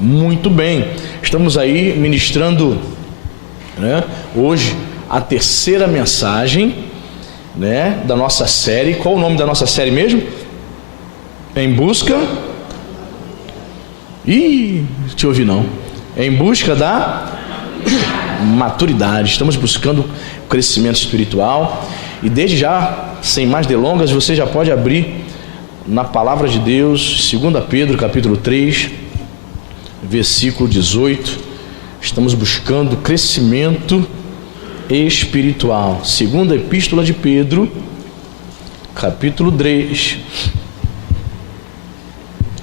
Muito bem, estamos aí ministrando, né, hoje a terceira mensagem, né, da nossa série. Qual o nome da nossa série mesmo? Em busca... te ouvi não. Em busca da maturidade. Estamos buscando crescimento espiritual. E desde já, sem mais delongas, você já pode abrir na palavra de Deus, 2 Pedro capítulo 3, versículo 18. Estamos buscando crescimento espiritual. Segunda epístola de Pedro, capítulo 3,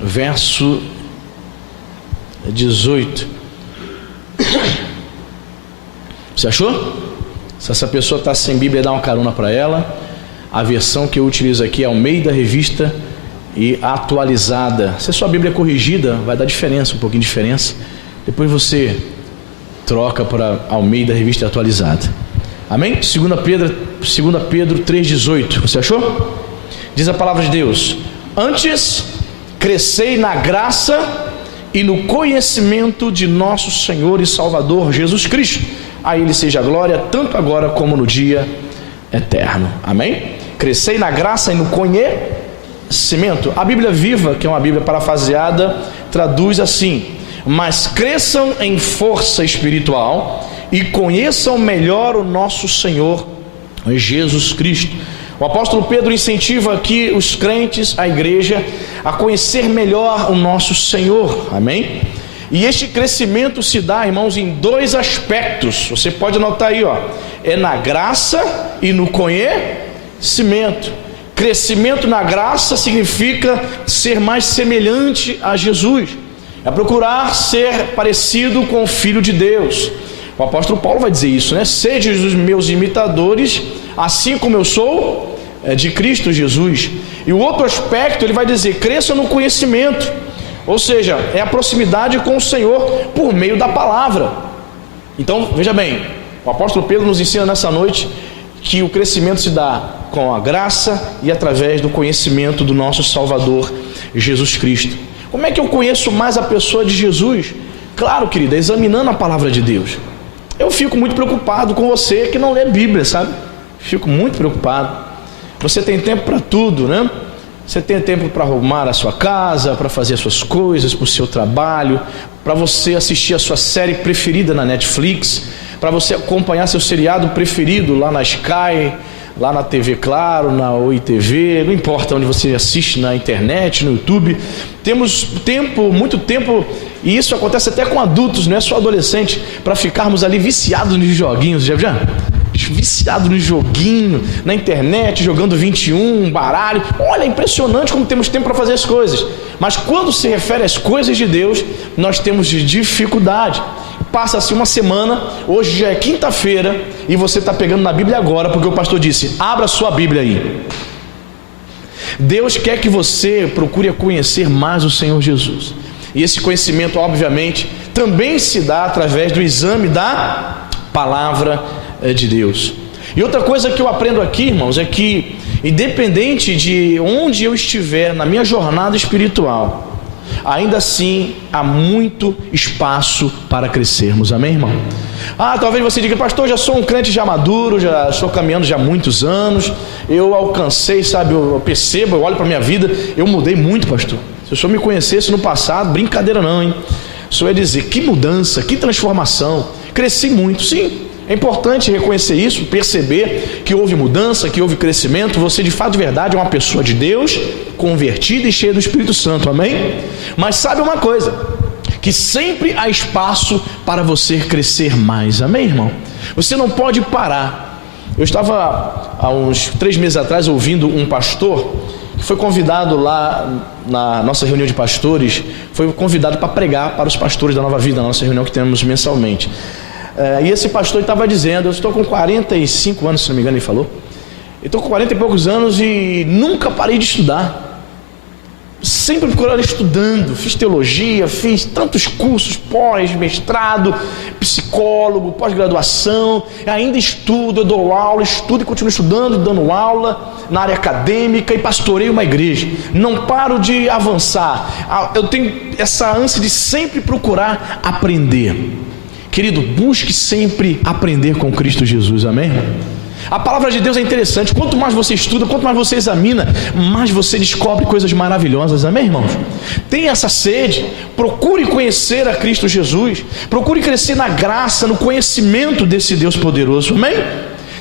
verso 18. Você achou? Se essa pessoa está sem Bíblia, dá uma carona para ela. A versão que eu utilizo aqui é Almeida Revista e Atualizada. Se a sua Bíblia é corrigida, vai dar diferença, um pouquinho de diferença. Depois você troca para Almeida Revista Atualizada. Amém? 2 Pedro 3,18. Você achou? Diz a palavra de Deus: antes crescei na graça e no conhecimento de nosso Senhor e Salvador Jesus Cristo. A Ele seja a glória, tanto agora como no dia eterno. Amém? Crescei na graça e no conhecimento. A Bíblia Viva, que é uma Bíblia parafraseada, traduz assim: mas cresçam em força espiritual e conheçam melhor o nosso Senhor Jesus Cristo. O apóstolo Pedro incentiva aqui os crentes, a igreja, a conhecer melhor o nosso Senhor. Amém? E este crescimento se dá, irmãos, em dois aspectos. Você pode anotar aí, ó. É na graça e no conhecimento. Crescimento na graça significa ser mais semelhante a Jesus. É procurar ser parecido com o Filho de Deus. O apóstolo Paulo vai dizer isso, né? Sede os meus imitadores, assim como eu sou de Cristo Jesus. E o outro aspecto, ele vai dizer: cresça no conhecimento. Ou seja, é a proximidade com o Senhor por meio da palavra. Então, veja bem, o apóstolo Pedro nos ensina nessa noite que o crescimento se dá com a graça e através do conhecimento do nosso Salvador Jesus Cristo. Como é que eu conheço mais a pessoa de Jesus? Claro, querida, examinando a palavra de Deus. Eu fico muito preocupado com você que não lê Bíblia, sabe? Fico muito preocupado. Você tem tempo para tudo, né? Você tem tempo para arrumar a sua casa, para fazer as suas coisas, para o seu trabalho, para você assistir a sua série preferida na Netflix, para você acompanhar seu seriado preferido lá na Sky, lá na TV Claro, na Oi TV, não importa onde você assiste, na internet, no YouTube. Temos tempo, muito tempo, e isso acontece até com adultos, não é só adolescente, para ficarmos ali viciados nos joguinhos, já? Viciado no joguinho, na internet, jogando 21, baralho. Olha, é impressionante como temos tempo para fazer as coisas. Mas quando se refere às coisas de Deus, nós temos dificuldade. Passa-se uma semana, hoje já é quinta-feira, e você está pegando na Bíblia agora, porque o pastor disse: abra sua Bíblia aí. Deus quer que você procure conhecer mais o Senhor Jesus. E esse conhecimento, obviamente, também se dá através do exame da palavra de Deus. E outra coisa que eu aprendo aqui, irmãos, é que independente de onde eu estiver na minha jornada espiritual, ainda assim há muito espaço para crescermos. Amém, irmão? Talvez você diga: pastor, já sou um crente já maduro, já estou caminhando já há muitos anos, eu alcancei, sabe, eu percebo, eu olho para a minha vida, eu mudei muito, pastor. Se o senhor me conhecesse no passado, brincadeira não, hein? O senhor ia dizer: que mudança, que transformação, cresci muito. Sim, é importante reconhecer isso, perceber que houve mudança, que houve crescimento. Você de fato, de verdade, é uma pessoa de Deus, convertida e cheia do Espírito Santo, amém? Mas sabe uma coisa, que sempre há espaço para você crescer mais, amém, irmão? Você não pode parar. Eu estava há uns 3 meses atrás ouvindo um pastor que foi convidado lá na nossa reunião de pastores, foi convidado para pregar para os pastores da Nova Vida, na nossa reunião que temos mensalmente. E esse pastor estava dizendo: eu estou com 45 anos, se não me engano ele falou, eu estou com 40 e poucos anos e nunca parei de estudar. sempre procurando, estudando, fiz teologia, fiz tantos cursos, mestrado, psicólogo, pós-graduação, ainda estudo, eu dou aula, estudo e continuo estudando, dando aula na área acadêmica e pastoreio uma igreja. Não paro de avançar, eu tenho essa ânsia de sempre procurar aprender. Querido, busque sempre aprender com Cristo Jesus, amém? A palavra de Deus é interessante. Quanto mais você estuda, quanto mais você examina, mais você descobre coisas maravilhosas, amém, irmãos? Tenha essa sede, procure conhecer a Cristo Jesus, procure crescer na graça, no conhecimento desse Deus poderoso, amém?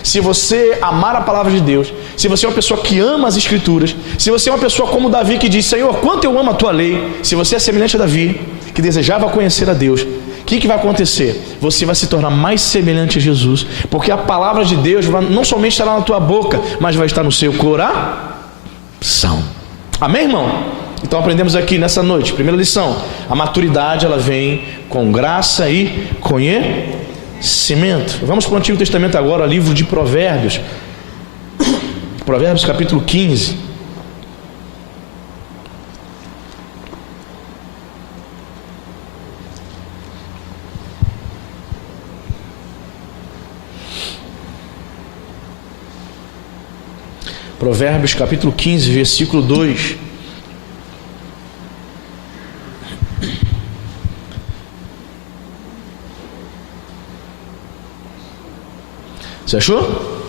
Se você amar a palavra de Deus, se você é uma pessoa que ama as Escrituras, se você é uma pessoa como Davi que diz: Senhor, quanto eu amo a tua lei, se você é semelhante a Davi, que desejava conhecer a Deus, o que vai acontecer? Você vai se tornar mais semelhante a Jesus, porque a palavra de Deus não somente estará na tua boca, mas vai estar no seu coração. Amém, irmão? Então aprendemos aqui nessa noite, primeira lição: a maturidade ela vem com graça e conhecimento. Vamos para o Antigo Testamento agora, livro de Provérbios. Provérbios capítulo 15. Provérbios capítulo 15, versículo 2. Você achou?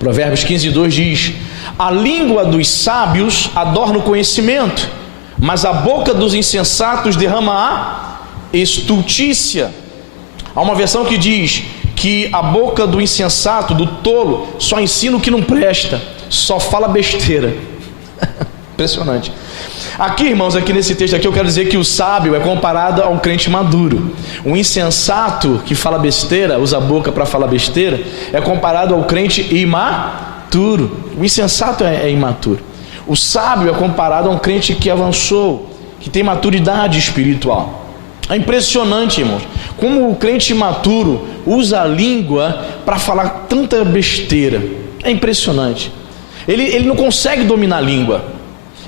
Provérbios 15, 2 diz: a língua dos sábios adorna o conhecimento, mas a boca dos insensatos derrama a estultícia. Há uma versão que diz que a boca do insensato, do tolo, só ensina o que não presta, só fala besteira. Impressionante. Aqui, irmãos, aqui nesse texto aqui eu quero dizer que o sábio é comparado a um crente maduro. O insensato que fala besteira, usa a boca para falar besteira, é comparado ao crente imaturo. O insensato é imaturo. O sábio é comparado a um crente que avançou, que tem maturidade espiritual. É impressionante, irmãos, como o crente imaturo usa a língua para falar tanta besteira. É impressionante. Ele não consegue dominar a língua,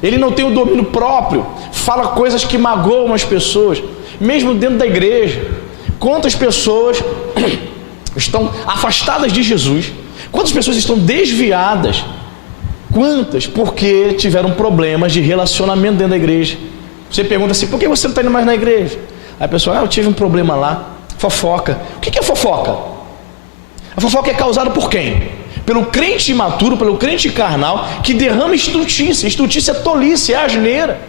ele não tem o domínio próprio, fala coisas que magoam as pessoas, mesmo dentro da igreja. Quantas pessoas estão afastadas de Jesus? Quantas pessoas estão desviadas? Quantas? Porque tiveram problemas de relacionamento dentro da igreja. Você pergunta assim: por que você não está indo mais na igreja? Aí a pessoa: eu tive um problema lá. Fofoca. O que é fofoca? A fofoca é causada por quem? Pelo crente imaturo, pelo crente carnal, que derrama estultícia. Estultícia é tolice, é asneira.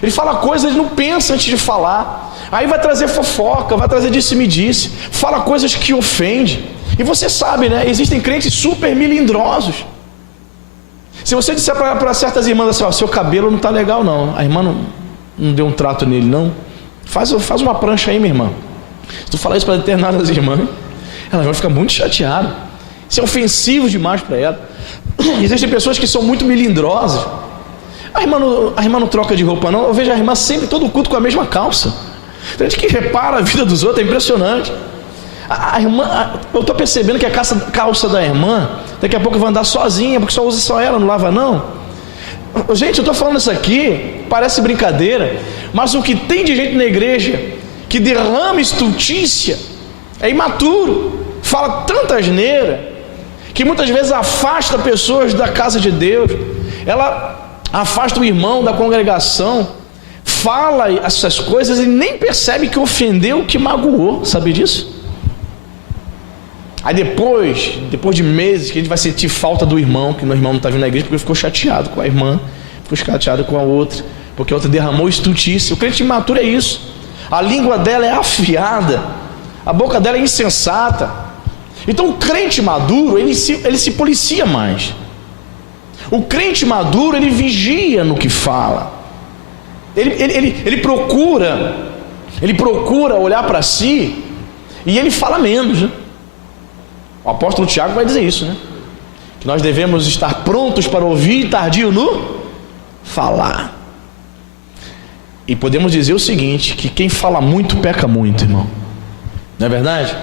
Ele fala coisas, ele não pensa antes de falar. Aí vai trazer fofoca, vai trazer disse-me-disse, fala coisas que ofendem. E você sabe, né? Existem crentes super melindrosos. Se você disser para certas irmãs assim: ó, seu cabelo não está legal não, a irmã não deu um trato nele não, faz uma prancha aí, minha irmã. Se tu falar isso para determinadas irmãs, elas vão ficar muito chateadas. Isso é ofensivo demais para ela. Existem pessoas que são muito melindrosas. A irmã não troca de roupa não. Eu vejo a irmã sempre, todo culto, com a mesma calça. Tem gente que repara a vida dos outros, é impressionante. A irmã, eu estou percebendo que a calça da irmã daqui a pouco vai andar sozinha, porque usa só ela, não lava não. Gente, eu estou falando isso aqui, parece brincadeira, mas o que tem de gente na igreja que derrama estultícia, é imaturo, fala tanta asneira, que muitas vezes afasta pessoas da casa de Deus. Ela afasta o irmão da congregação, fala essas coisas e nem percebe que ofendeu, que magoou. Sabe disso? Aí depois de meses, que a gente vai sentir falta do irmão, que o irmão não está vindo na igreja porque ficou chateado com a irmã, ficou chateado com a outra, porque a outra derramou estultícia. O crente imaturo é isso. A língua dela é afiada, a boca dela é insensata. Então o crente maduro, ele se policia mais. O crente maduro, ele vigia no que fala. Ele procura olhar para si e ele fala menos, né? O apóstolo Tiago vai dizer isso, né? Que nós devemos estar prontos para ouvir e tardio no falar. E podemos dizer o seguinte, que quem fala muito peca muito, irmão. Não é verdade?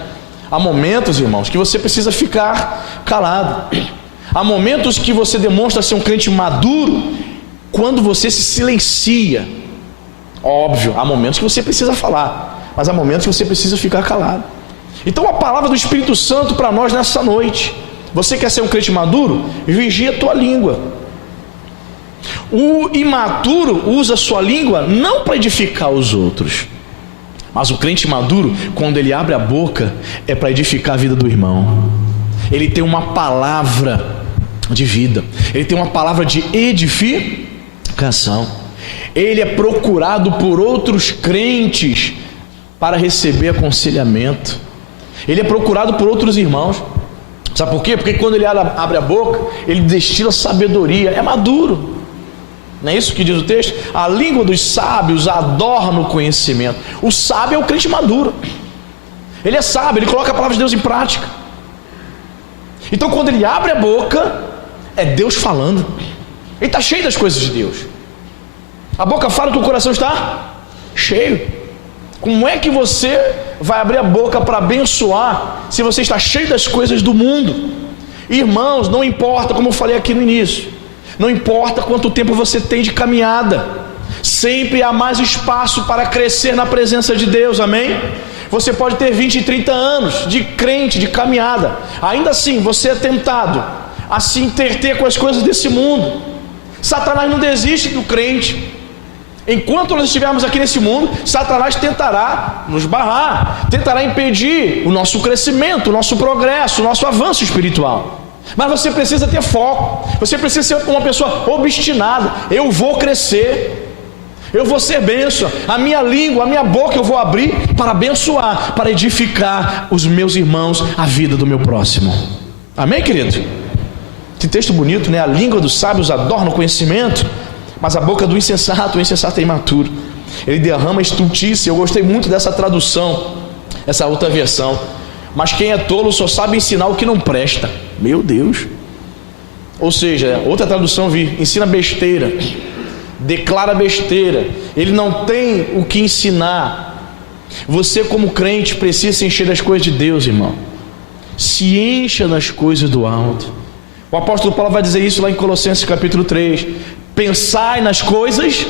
Há momentos, irmãos, que você precisa ficar calado. Há momentos que você demonstra ser um crente maduro quando você se silencia. Óbvio, há momentos que você precisa falar, mas há momentos que você precisa ficar calado. Então a palavra do Espírito Santo para nós nessa noite: você quer ser um crente maduro? Vigia a tua língua. O imaturo usa a sua língua não para edificar os outros, mas o crente maduro, quando ele abre a boca, é para edificar a vida do irmão. Ele tem uma palavra de vida, ele tem uma palavra de edificação. Ele é procurado por outros crentes para receber aconselhamento. Ele é procurado por outros irmãos. Sabe por quê? Porque quando ele abre a boca, ele destila sabedoria, é maduro. Não é isso que diz o texto? A língua dos sábios adorna o conhecimento. O sábio é o crente maduro. Ele é sábio, ele coloca a palavra de Deus em prática. Então quando ele abre a boca, é Deus falando. Ele está cheio das coisas de Deus. A boca fala que o coração está cheio. Como é que você vai abrir a boca para abençoar se você está cheio das coisas do mundo? Irmãos, não importa, como eu falei aqui no início, não importa quanto tempo você tem de caminhada, sempre há mais espaço para crescer na presença de Deus, amém? Você pode ter 20 e 30 anos de crente, de caminhada, ainda assim você é tentado a se interter com as coisas desse mundo. Satanás não desiste do crente. Enquanto nós estivermos aqui nesse mundo, Satanás tentará nos barrar, tentará impedir o nosso crescimento, o nosso progresso, o nosso avanço espiritual. Mas você precisa ter foco, você precisa ser uma pessoa obstinada. Eu vou crescer, eu vou ser bênção, a minha língua, a minha boca eu vou abrir para abençoar, para edificar os meus irmãos, a vida do meu próximo. Amém, querido? Que texto bonito, né? A língua dos sábios adorna o conhecimento, mas a boca do insensato, o insensato é imaturo, ele derrama estultícia. Eu gostei muito dessa tradução, essa outra versão. Mas quem é tolo só sabe ensinar o que não presta. Meu Deus. Ou seja, outra tradução vi, ensina besteira, declara besteira, ele não tem o que ensinar. Você como crente precisa se encher das coisas de Deus, irmão. Se encha das coisas do alto. O apóstolo Paulo vai dizer isso lá em Colossenses capítulo 3. Pensai nas coisas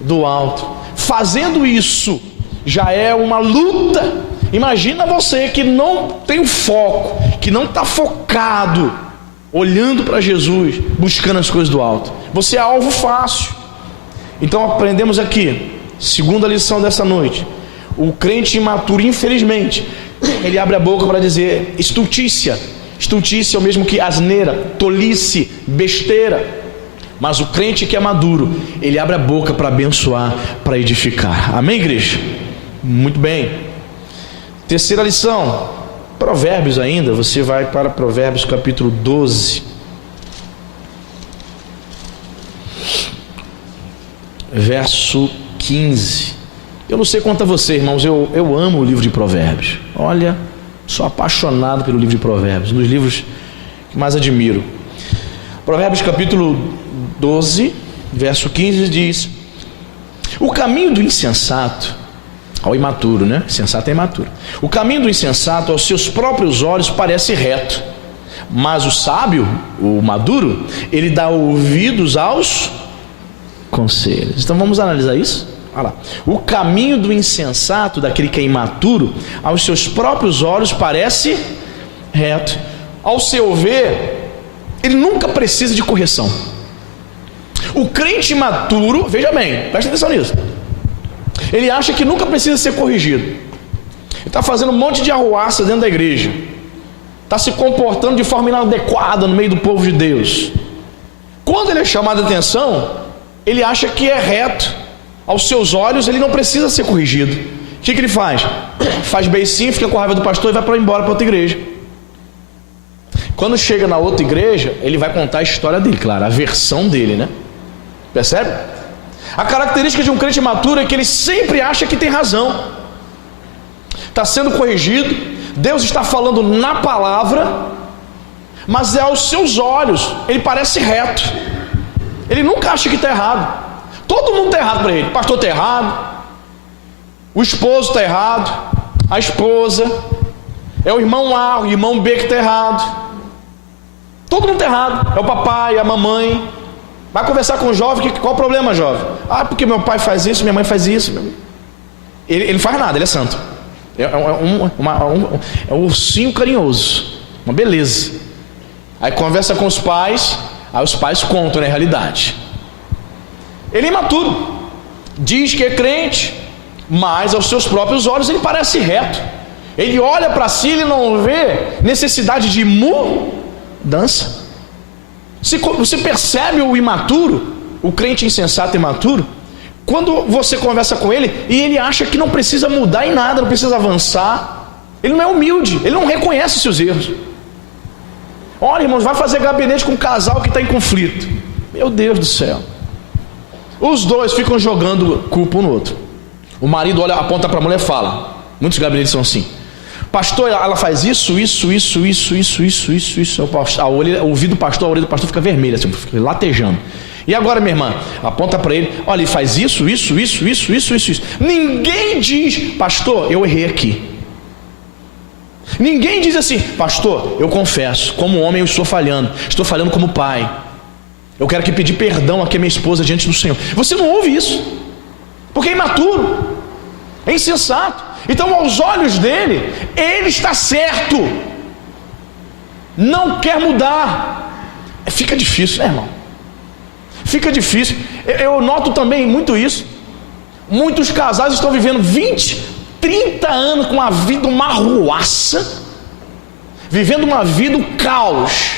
do alto. Fazendo isso já é uma luta. Imagina você que não tem o foco, que não está focado, olhando para Jesus, buscando as coisas do alto. Você é alvo fácil. Então aprendemos aqui, segunda lição dessa noite: o crente imaturo, infelizmente, ele abre a boca para dizer estultícia. Estultícia é o mesmo que asneira, tolice, besteira. Mas o crente que é maduro, ele abre a boca para abençoar, para edificar. Amém, igreja? Muito bem. Terceira lição, Provérbios ainda. Você vai para Provérbios capítulo 12, verso 15. Eu não sei quanto a você, irmãos, eu amo o livro de Provérbios. Olha, sou apaixonado pelo livro de Provérbios, um dos livros que mais admiro. Provérbios capítulo 12, verso 15 diz: o caminho do insensato, ao imaturo, né? Insensato é imaturo. O caminho do insensato aos seus próprios olhos parece reto, mas o sábio, o maduro, ele dá ouvidos aos conselhos. Então vamos analisar isso? Olha lá. O caminho do insensato, daquele que é imaturo, aos seus próprios olhos parece reto. Ao seu ver, ele nunca precisa de correção. O crente imaturo, veja bem, presta atenção nisso, ele acha que nunca precisa ser corrigido. Ele está fazendo um monte de arruaça dentro da igreja, está se comportando de forma inadequada no meio do povo de Deus. Quando ele é chamado a atenção, ele acha que é reto. Aos seus olhos ele não precisa ser corrigido. O que ele faz? Faz beicinho, fica com a raiva do pastor e vai embora para outra igreja. Quando chega na outra igreja, ele vai contar a história dele, claro, a versão dele, né? Percebe? A característica de um crente imaturo é que ele sempre acha que tem razão. Está sendo corrigido, Deus está falando na palavra, mas é aos seus olhos, ele parece reto. Ele nunca acha que está errado. Todo mundo está errado para ele. O pastor está errado, o esposo está errado, a esposa, é o irmão A, o irmão B que está errado. Todo mundo está errado. É o papai, a mamãe. Vai conversar com o jovem, qual o problema, jovem? Ah, porque meu pai faz isso, minha mãe faz isso. Ele não faz nada, ele é santo. É um ursinho carinhoso, uma beleza. Aí conversa com os pais, aí os pais contam, né, a realidade. Ele é imaturo, diz que é crente, mas aos seus próprios olhos ele parece reto. Ele olha para si, ele não vê necessidade de mudança. Você percebe o imaturo, o crente insensato e imaturo, quando você conversa com ele e ele acha que não precisa mudar em nada, não precisa avançar. Ele não é humilde, ele não reconhece seus erros. Olha, irmãos, vai fazer gabinete com um casal que está em conflito. Meu Deus do céu. Os dois ficam jogando culpa um no outro. O marido olha, aponta para a mulher e fala. Muitos gabinetes são assim. Pastor, ela faz isso. O ouvido do pastor, a orelha do pastor fica vermelha, assim, fica latejando. E agora, minha irmã, aponta para ele, olha, ele faz isso. Ninguém diz, pastor, eu errei aqui. Ninguém diz assim, pastor, eu confesso, como homem eu estou falhando como pai. Eu quero que pedir perdão aqui a minha esposa diante do Senhor. Você não ouve isso, porque é imaturo, é insensato. Então, aos olhos dele, ele está certo, não quer mudar. Fica difícil, né, irmão? Fica difícil. Eu noto também muito isso. Muitos casais estão vivendo 20, 30 anos com uma vida, uma arruaça, vivendo uma vida, um caos,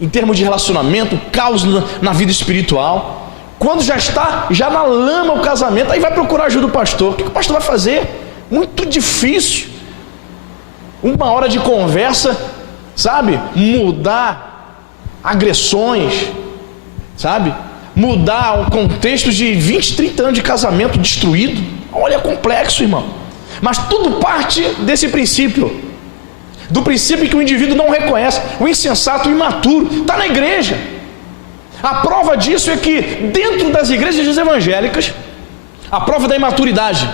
em termos de relacionamento, caos na vida espiritual. Quando já está na lama o casamento, aí vai procurar ajuda do pastor. O que o pastor vai fazer? Muito difícil. Uma hora de conversa, sabe? Mudar agressões, sabe? Mudar o contexto de 20, 30 anos de casamento destruído. Olha, é complexo, irmão. Mas tudo parte desse princípio. Do princípio que o indivíduo não reconhece. O insensato, o imaturo, está na igreja. A prova disso é que dentro das igrejas evangélicas, a prova da imaturidade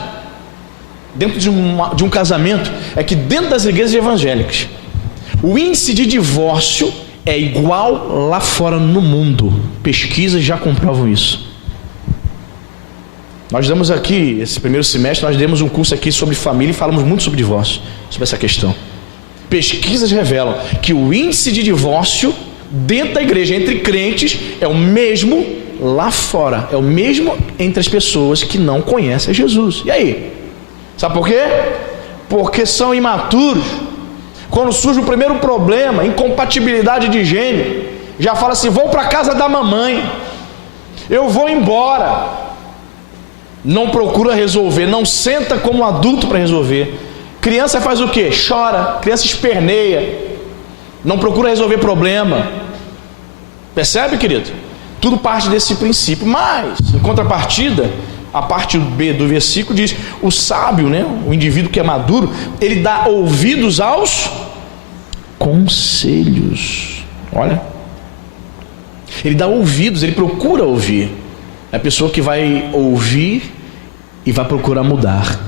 dentro de um casamento é que dentro das igrejas evangélicas o índice de divórcio é igual lá fora no mundo. Pesquisas já comprovam isso. Nós damos aqui, esse primeiro semestre, nós demos um curso aqui sobre família e falamos muito sobre divórcio, sobre essa questão. Pesquisas revelam que o índice de divórcio dentro da igreja, entre crentes, é o mesmo lá fora, é o mesmo entre as pessoas que não conhecem Jesus. E aí? Sabe por quê? Porque são imaturos. Quando surge o primeiro problema, incompatibilidade de gênero, já fala assim, vou para a casa da mamãe, eu vou embora. Não procura resolver, não senta como adulto para resolver. Criança faz o quê? Chora, criança esperneia, não procura resolver problema. Percebe, querido? Tudo parte desse princípio. Mas, em contrapartida, a parte B do versículo diz, o sábio, né, o indivíduo que é maduro, ele dá ouvidos aos conselhos. Olha, ele dá ouvidos, ele procura ouvir. É a pessoa que vai ouvir e vai procurar mudar.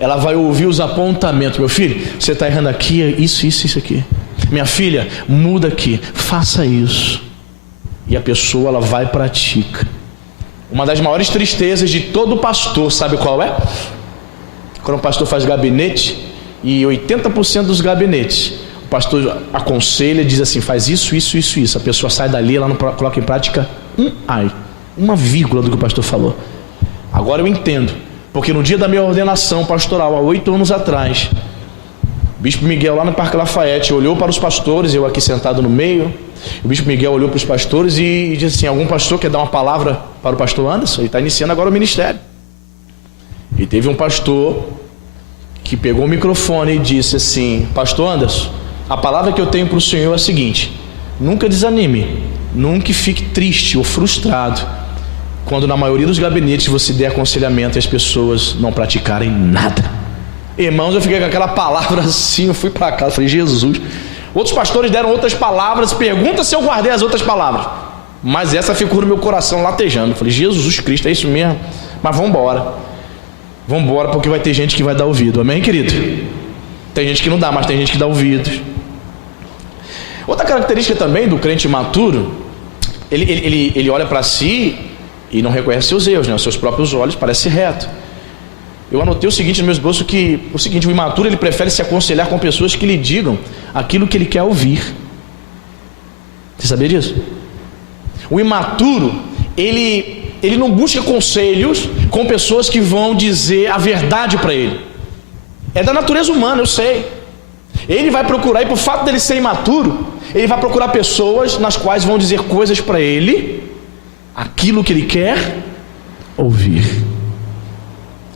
Ela vai ouvir os apontamentos. Meu filho, você está errando aqui, isso aqui. Minha filha, muda aqui, faça isso. E a pessoa, ela vai e pratica. Uma das maiores tristezas de todo pastor, sabe qual é? Quando o pastor faz gabinete, e 80% dos gabinetes, o pastor aconselha, diz assim, faz isso. A pessoa sai dali, ela não coloca em prática uma vírgula do que o pastor falou. Agora eu entendo, porque no dia da minha ordenação pastoral, há 8 anos atrás, o bispo Miguel lá no Parque Lafayette olhou para os pastores, eu aqui sentado no meio, o bispo Miguel olhou para os pastores e disse assim, algum pastor quer dar uma palavra para o pastor Anderson? Ele está iniciando agora o ministério. E teve um pastor que pegou o microfone e disse assim, pastor Anderson, a palavra que eu tenho para o senhor é a seguinte, nunca desanime, nunca fique triste ou frustrado quando na maioria dos gabinetes você der aconselhamento e as pessoas não praticarem nada. Irmãos, eu fiquei com aquela palavra assim, eu fui para casa, falei, Jesus. Outros pastores deram outras palavras, pergunta se eu guardei as outras palavras, mas essa ficou no meu coração latejando. Eu falei, Jesus Cristo, é isso mesmo? Mas vamos embora, porque vai ter gente que vai dar ouvido, amém, querido? Tem gente que não dá, mas tem gente que dá ouvidos. Outra característica também do crente imaturo Ele olha para si e não reconhece seus erros, né? Os seus próprios olhos parecem reto. Eu anotei o seguinte no meu esboço, o imaturo ele prefere se aconselhar com pessoas que lhe digam aquilo que ele quer ouvir. Você sabia disso? O imaturo, ele não busca conselhos com pessoas que vão dizer a verdade para ele. É da natureza humana, eu sei. Ele vai procurar, e por fato dele ser imaturo, ele vai procurar pessoas nas quais vão dizer coisas para ele, aquilo que ele quer ouvir.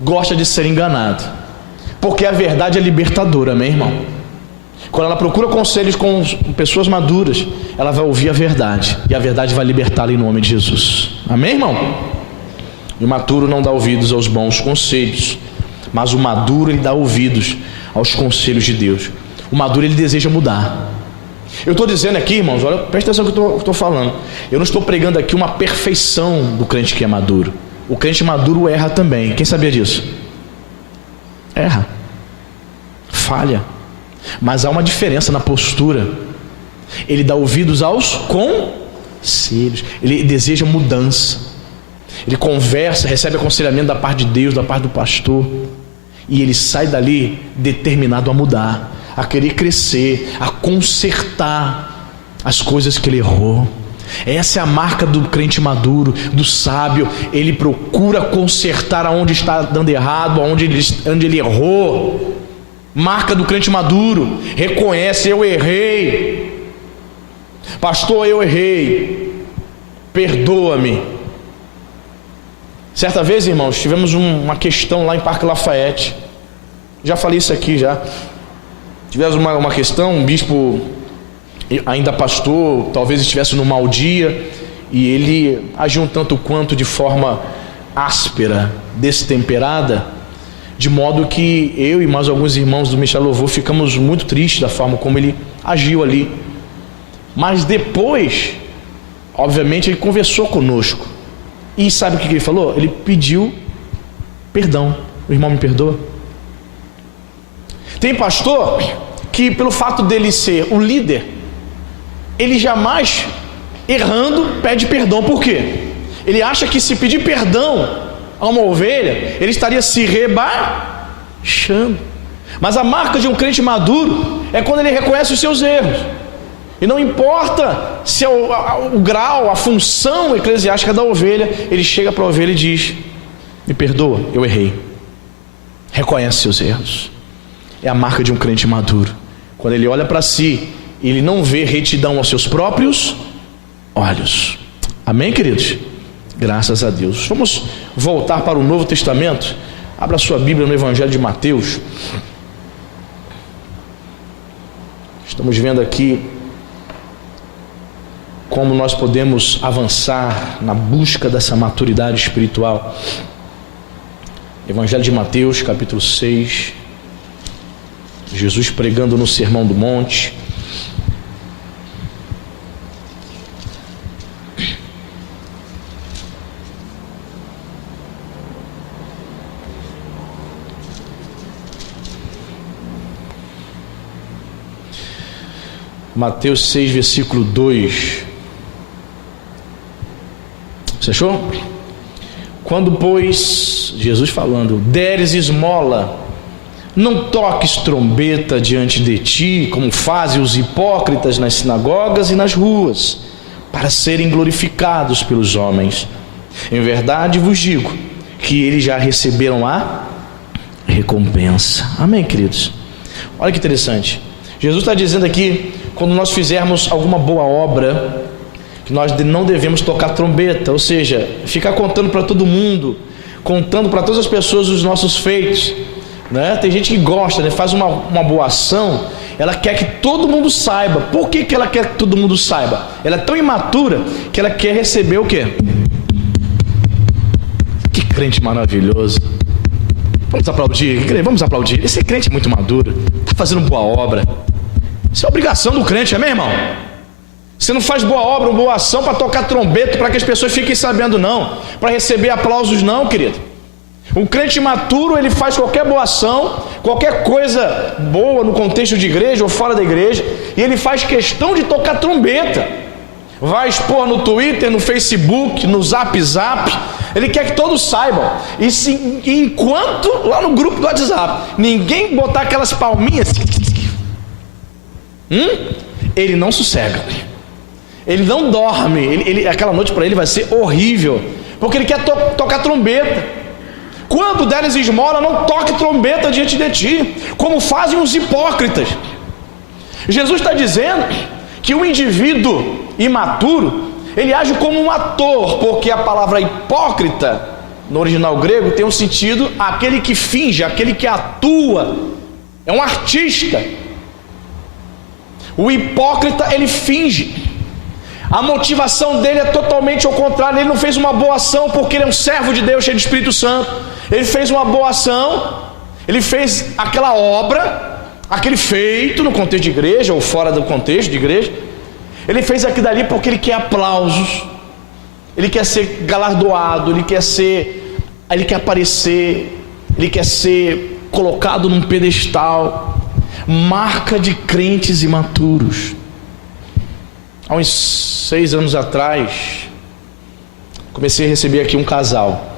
Gosta de ser enganado, porque a verdade é libertadora, amém, irmão? Quando ela procura conselhos com pessoas maduras, ela vai ouvir a verdade, e a verdade vai libertá-la em nome de Jesus, amém, irmão? O imaturo não dá ouvidos aos bons conselhos, mas o maduro ele dá ouvidos aos conselhos de Deus. O maduro ele deseja mudar. Eu estou dizendo aqui, irmãos, olha, presta atenção no que eu estou falando. Eu não estou pregando aqui uma perfeição do crente que é maduro. O crente maduro erra também. Quem sabia disso? Erra, falha, mas há uma diferença na postura. Ele dá ouvidos aos conselhos, ele deseja mudança, ele conversa, recebe aconselhamento da parte de Deus, da parte do pastor, e ele sai dali determinado a mudar, a querer crescer, a consertar as coisas que ele errou. Essa é a marca do crente maduro, do sábio. Ele procura consertar aonde está dando errado, onde ele errou. Marca do crente maduro. Reconhece: eu errei, pastor, eu errei, perdoa-me. Certa vez, irmãos, tivemos uma questão lá em Parque Lafayette. Já falei isso aqui já. Tivemos uma questão, um bispo ainda pastor, talvez estivesse no mau dia, e ele agiu um tanto quanto de forma áspera, destemperada, de modo que eu e mais alguns irmãos do Michel Louvor ficamos muito tristes da forma como ele agiu ali. Mas depois, obviamente, ele conversou conosco, e sabe o que ele falou? Ele pediu perdão. O irmão me perdoa? Tem pastor que, pelo fato dele ser o líder, ele jamais, errando, pede perdão. Por quê? Ele acha que se pedir perdão a uma ovelha, ele estaria se rebaixando. Mas a marca de um crente maduro é quando ele reconhece os seus erros, e não importa se é o grau, a função eclesiástica da ovelha, ele chega para a ovelha e diz: me perdoa, eu errei. Reconhece seus erros. É a marca de um crente maduro. Quando ele olha para si, ele não vê retidão aos seus próprios olhos. Amém, queridos? Graças a Deus. Vamos voltar para o Novo Testamento. Abra sua Bíblia no Evangelho de Mateus. Estamos vendo aqui como nós podemos avançar na busca dessa maturidade espiritual. Evangelho de Mateus, capítulo 6. Jesus pregando no Sermão do Monte. Mateus 6, versículo 2. Você achou? Quando, pois, Jesus falando, deres esmola, não toques trombeta diante de ti, como fazem os hipócritas nas sinagogas e nas ruas, para serem glorificados pelos homens. Em verdade vos digo que eles já receberam a recompensa. Amém, queridos? Olha que interessante. Jesus está dizendo aqui, quando nós fizermos alguma boa obra, que nós não devemos tocar trombeta, ou seja, ficar contando para todo mundo, contando para todas as pessoas os nossos feitos, né? Tem gente que gosta, né? Faz uma boa ação, ela quer que todo mundo saiba. Por que ela quer que todo mundo saiba? Ela é tão imatura que ela quer receber o quê? Que crente maravilhoso. Vamos aplaudir, vamos aplaudir. Esse crente é muito maduro, está fazendo boa obra. Isso é obrigação do crente, amém, irmão? Você não faz boa obra, boa ação para tocar trombeta, para que as pessoas fiquem sabendo, não. Para receber aplausos, não, querido. Um crente maturo, ele faz qualquer boa ação, qualquer coisa boa no contexto de igreja ou fora da igreja, e ele faz questão de tocar trombeta, vai expor no Twitter, no Facebook, no Zap, ele quer que todos saibam. E enquanto lá no grupo do WhatsApp ninguém botar aquelas palminhas, ele não sossega, ele não dorme, aquela noite para ele vai ser horrível, porque ele quer tocar trombeta. Quando deres esmola, não toque trombeta diante de ti, como fazem os hipócritas. Jesus está dizendo que o indivíduo imaturo, ele age como um ator, porque a palavra hipócrita, no original grego, tem um sentido, aquele que finge, aquele que atua, é um artista. O hipócrita, ele finge, a motivação dele é totalmente ao contrário. Ele não fez uma boa ação porque ele é um servo de Deus, cheio de Espírito Santo. Ele fez uma boa ação, ele fez aquela obra, aquele feito no contexto de igreja ou fora do contexto de igreja. Ele fez aquilo dali porque ele quer aplausos, ele quer ser galardoado, ele quer aparecer, ele quer ser colocado num pedestal. Marca de crentes imaturos. Há uns 6 anos atrás, comecei a receber aqui um casal,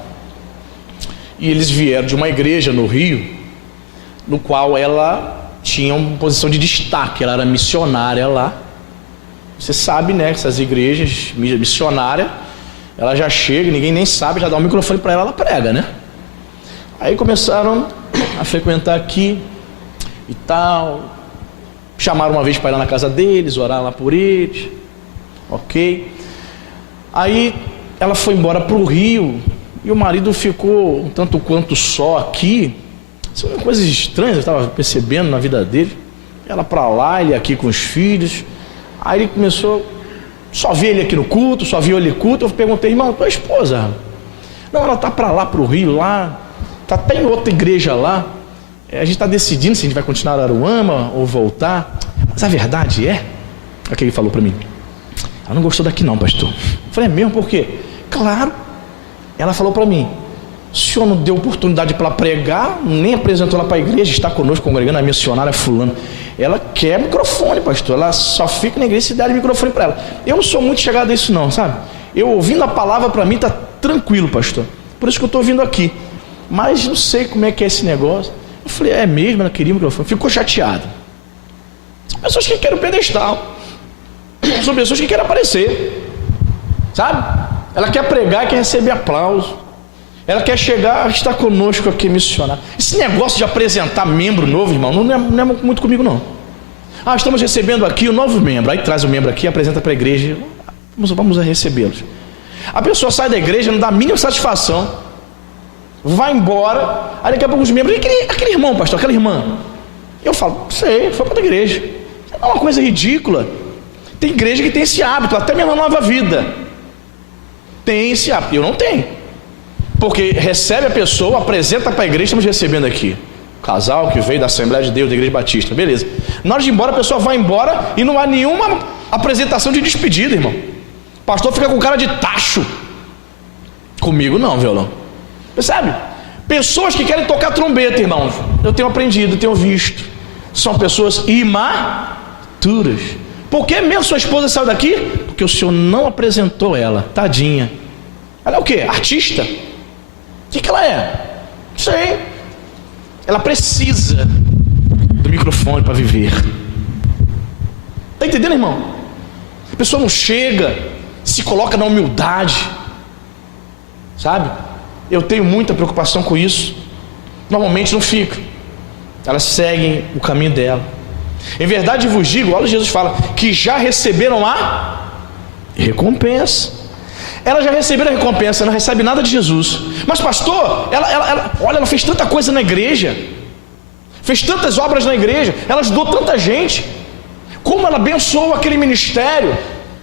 e eles vieram de uma igreja no Rio, no qual ela tinha uma posição de destaque, ela era missionária lá. Você sabe, né, que essas igrejas missionárias, ela já chega, ninguém nem sabe, já dá um microfone para ela prega, né? Aí começaram a frequentar aqui e tal, chamaram uma vez para ir lá na casa deles, orar lá por eles, ok? Aí ela foi embora para o Rio, e o marido ficou um tanto quanto só aqui. São coisas estranhas, eu estava percebendo na vida dele. Ela para lá, ele aqui com os filhos. Aí ele começou, só via ele aqui no culto, só via ele no culto. Eu perguntei, irmão, tua esposa? Não, ela está para lá, para o Rio, lá, está até em outra igreja lá. A gente está decidindo se a gente vai continuar em Aruama ou voltar. Mas a verdade é que ele falou para mim, ela não gostou daqui não, pastor. Eu falei, é mesmo? Por quê? Claro, ela falou para mim, o senhor não deu oportunidade para ela pregar, nem apresentou ela para a igreja, está conosco congregando, a missionária fulano. Ela quer microfone, pastor, ela só fica na igreja se der microfone para ela. Eu não sou muito chegado a isso não, sabe? Eu ouvindo a palavra para mim está tranquilo, pastor, por isso que eu estou vindo aqui, mas não sei como é que é esse negócio. Eu falei, é mesmo? Ela queria microfone, ficou chateada. São pessoas que querem o pedestal, são pessoas que querem aparecer, sabe? Ela quer pregar e quer receber aplauso. Ela quer chegar, está conosco aqui, missionário. Esse negócio de apresentar membro novo, irmão, não é muito comigo não. Ah, estamos recebendo aqui o novo membro. Aí traz o membro aqui, apresenta para a igreja. Vamos recebê-los. A pessoa sai da igreja, não dá a mínima satisfação, vai embora. Aí daqui a pouco os membros, aquele irmão, pastor, aquela irmã. Eu falo, sei, foi para a igreja. É uma coisa ridícula. Tem igreja que tem esse hábito, até mesmo na Nova Vida tem esse hábito. Eu não tenho, porque recebe a pessoa, apresenta para a igreja. Estamos recebendo aqui casal que veio da Assembleia de Deus, da Igreja Batista, beleza. Na hora de ir embora, a pessoa vai embora e não há nenhuma apresentação de despedida, irmão. O pastor fica com cara de tacho. Comigo não, violão. Percebe? Pessoas que querem tocar trombeta, irmãos, eu tenho aprendido, tenho visto, são pessoas imaturas. Por que mesmo sua esposa saiu daqui? Porque o senhor não apresentou ela, tadinha. Ela é o quê? Artista? O que ela é? Não sei. Ela precisa do microfone para viver. Está entendendo, irmão? A pessoa não chega, se coloca na humildade, sabe? Eu tenho muita preocupação com isso. Normalmente não fica. Elas seguem o caminho dela. Em verdade vos digo, olha, Jesus fala, que já receberam a recompensa. Ela já recebeu a recompensa, não recebe nada de Jesus. Mas pastor, ela fez tanta coisa na igreja, fez tantas obras na igreja, ela ajudou tanta gente, como ela abençoou aquele ministério,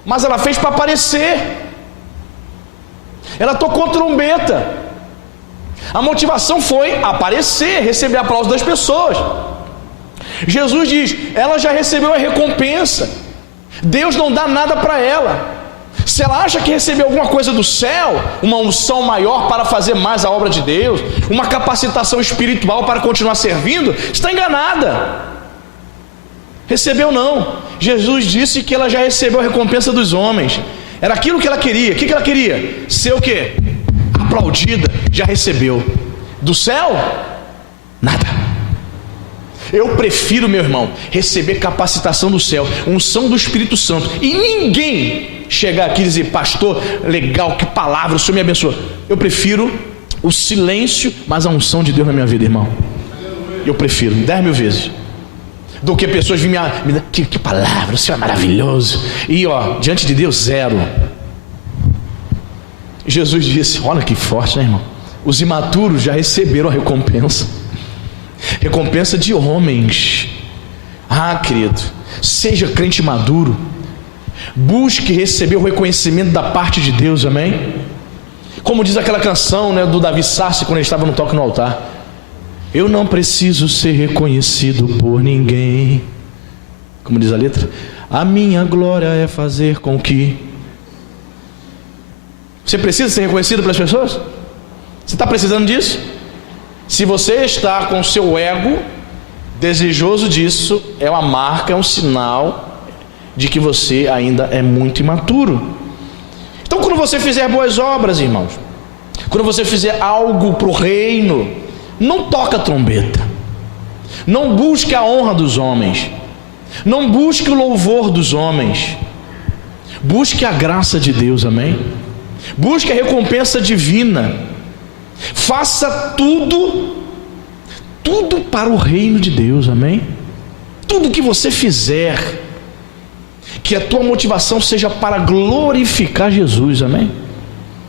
mas ela fez para aparecer. Ela tocou trombeta, a motivação foi aparecer, receber aplauso das pessoas. Jesus diz, ela já recebeu a recompensa. Deus não dá nada para ela. Se ela acha que recebeu alguma coisa do céu, uma unção maior para fazer mais a obra de Deus, uma capacitação espiritual para continuar servindo, está enganada. Recebeu não. Jesus disse que ela já recebeu a recompensa dos homens. Era aquilo que ela queria. O que ela queria? Ser o quê? Aplaudida. Já recebeu. Do céu? Nada. Eu prefiro, meu irmão, receber capacitação do céu, unção do Espírito Santo, e ninguém chegar aqui e dizer: pastor, legal, que palavra, o Senhor me abençoa. Eu prefiro o silêncio, mas a unção de Deus na minha vida, irmão. Eu prefiro 10 mil vezes do que pessoas virem me dar que palavra, o Senhor é maravilhoso, e diante de Deus, zero. Jesus disse: olha que forte, né, irmão? Os imaturos já receberam a recompensa de homens. Querido, seja crente maduro, busque receber o reconhecimento da parte de Deus, amém? Como diz aquela canção, né, do Davi Sarce, quando ele estava no toque no altar: eu não preciso ser reconhecido por ninguém. Como diz a letra? A minha glória é fazer com que... Você precisa ser reconhecido pelas pessoas? Você está precisando disso? Se você está com o seu ego desejoso disso, é uma marca, é um sinal de que você ainda é muito imaturo. Então, quando você fizer boas obras, irmãos, quando você fizer algo para o reino, não toca a trombeta, não busque a honra dos homens, não busque o louvor dos homens, busque a graça de Deus, amém? Busque a recompensa divina. Faça tudo para o reino de Deus, amém? Tudo que você fizer, que a tua motivação seja para glorificar Jesus, amém?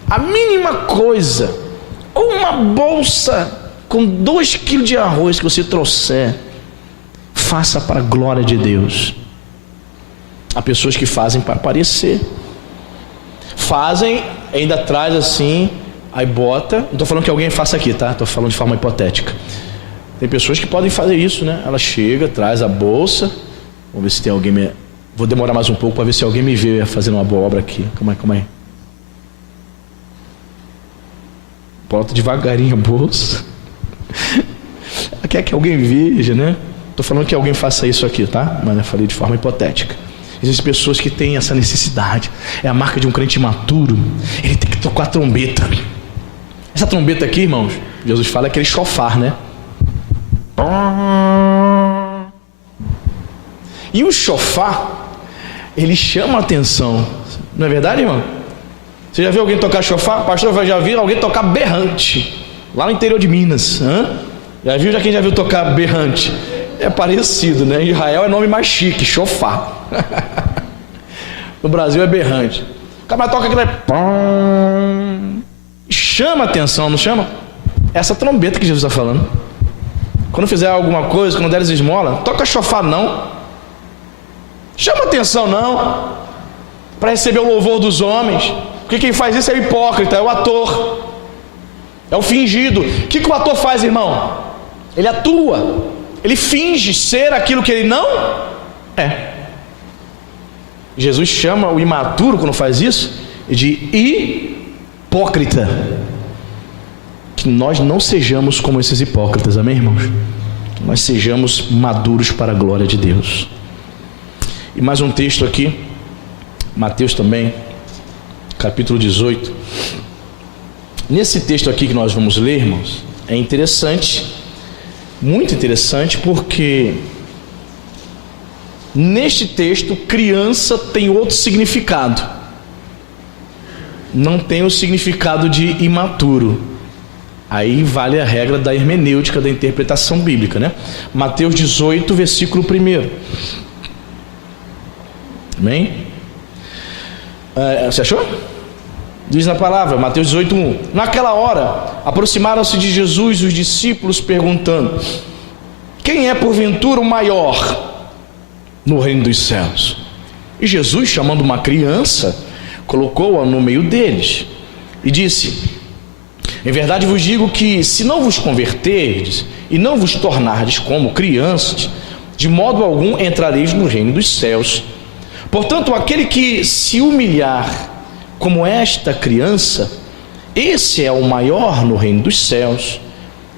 A mínima coisa, ou uma bolsa com 2 quilos de arroz que você trouxer, faça para a glória de Deus. Há pessoas que fazem para aparecer, fazem, ainda traz assim, aí bota. Não estou falando que alguém faça aqui, tá? Estou falando de forma hipotética. Tem pessoas que podem fazer isso, né? Ela chega, traz a bolsa. Vamos ver se tem alguém. Vou demorar mais um pouco para ver se alguém me vê fazendo uma boa obra aqui. Calma aí. Bota devagarinho a bolsa. Quer que alguém veja, né? Estou falando que alguém faça isso aqui, tá? Mas eu falei de forma hipotética. Existem pessoas que têm essa necessidade. É a marca de um crente imaturo. Ele tem que tocar a trombeta. Essa trombeta aqui, irmãos, Jesus fala, é aquele chofar, né? E o chofar, ele chama a atenção. Não é verdade, irmão? Você já viu alguém tocar chofar? Pastor, já viu alguém tocar berrante lá no interior de Minas? Já viu? Quem já viu tocar berrante? É parecido, né? Em Israel é nome mais chique, chofar. No Brasil é berrante. O cara toca aquilo aí, chama atenção, não chama? Essa trombeta que Jesus está falando. Quando fizer alguma coisa, quando der esmola, toca chofar não. Chama atenção não. Para receber o louvor dos homens. Porque quem faz isso é o hipócrita, é o ator, é o fingido. O que o ator faz, irmão? Ele atua, ele finge ser aquilo que ele não é. Jesus chama o imaturo, quando faz isso, de hipócrita. Que nós não sejamos como esses hipócritas, amém, irmãos? Que nós sejamos maduros para a glória de Deus. E mais um texto aqui, Mateus também, capítulo 18. Nesse texto aqui que nós vamos ler, irmãos, é interessante, muito interessante, porque neste texto, criança tem outro significado. Não tem o significado de imaturo. Aí vale a regra da hermenêutica, da interpretação bíblica, né? Mateus 18, versículo 1. Amém? Você achou? Diz na palavra, Mateus 18, 1. Naquela hora, aproximaram-se de Jesus os discípulos, perguntando: quem é porventura o maior no reino dos céus? E Jesus, chamando uma criança, colocou-a no meio deles e disse: em verdade vos digo que, se não vos converterdes e não vos tornardes como crianças, de modo algum entrareis no reino dos céus. Portanto, aquele que se humilhar como esta criança, esse é o maior no reino dos céus.